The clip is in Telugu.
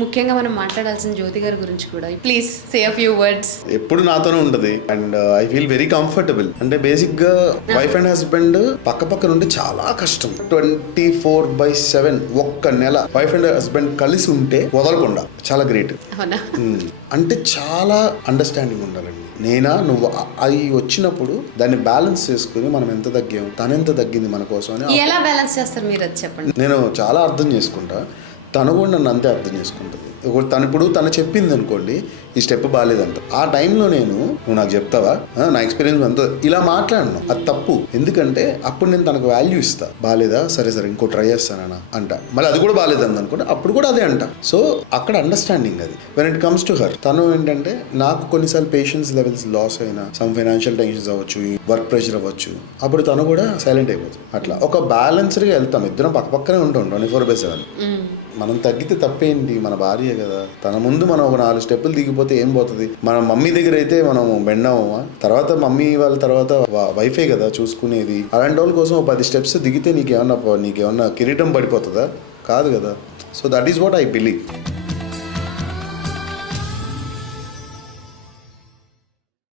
ముఖ్యంగా మనం మాట్లాడాల్సిన జ్యోతి గారి గురించి కూడా please say a few words. ఎప్పుడు నాతోనే ఉంటది and I feel very comfortable. అంటే బేసిక్ గా వైఫ్ అండ్ హస్బెండ్ పక్క పక్కన ఉంటే చాలా కష్టం. 24/7 ఒక్క నెల వైఫ్ అండ్ హస్బెండ్ కలిసి ఉంటే వదలకుండా చాలా గ్రేట్. అవునా? అంటే చాలా అండర్స్టాండింగ్ ఉండాలండి. నువ్వు అవి వచ్చినప్పుడు దాన్ని బ్యాలెన్స్ చేసుకుని మనం ఎంత తగ్గాం, తనెంత తగ్గింది మన కోసం అని ఎలా బ్యాలెన్స్ చేస్తారు మీరు, అది చెప్పండి. నేను చాలా అర్థం చేసుకుంటా, తను కూడా నన్ను అంతే అర్థం చేసుకుంటుంది. తను చెప్పింది అనుకోండి, ఈ స్టెప్ బాగాలేదంట, ఆ టైంలో నువ్వు నాకు చెప్తావా, నా ఎక్స్పీరియన్స్ అంతా ఇలా మాట్లాడను, అది తప్పు. ఎందుకంటే అప్పుడు నేను తనకు వాల్యూ ఇస్తా. బాగాలేదా, సరే ఇంకో ట్రై చేస్తానన్నా అంట. మళ్ళీ అది కూడా బాగాలేదని అనుకోండి, అప్పుడు కూడా అదే అంట. సో అక్కడ అండర్స్టాండింగ్ అది. When it comes to her, తను ఏంటంటే నాకు కొన్నిసార్లు పేషెన్స్ లెవెల్స్ లాస్ అయినా, సమ్ ఫైనాన్షియల్ టెన్షన్స్ అవ్వచ్చు, వర్క్ ప్రెషర్ అవ్వచ్చు, అప్పుడు తను కూడా సైలెంట్ అయిపోతుంది. అట్లా ఒక బ్యాలెన్స్డ్గా వెళ్తాం, ఇద్దరం పక్కనే ఉంటాం 24/7. మనం తగ్గితే తప్పేంటి, మన భార్య కదా. తన ముందు మనం ఒక 4 స్టెప్పులు దిగిపోతే ఏం పోతుంది. మన మమ్మీ దగ్గర అయితే మనం బెండామా, తర్వాత మమ్మీ వాళ్ళ తర్వాత వైఫే కదా చూసుకునేది. అలాంటి వాళ్ళ కోసం 10 స్టెప్స్ దిగితే నీకేమన్నా కిరీటం పడిపోతుందా? కాదు కదా. So that is what I believe.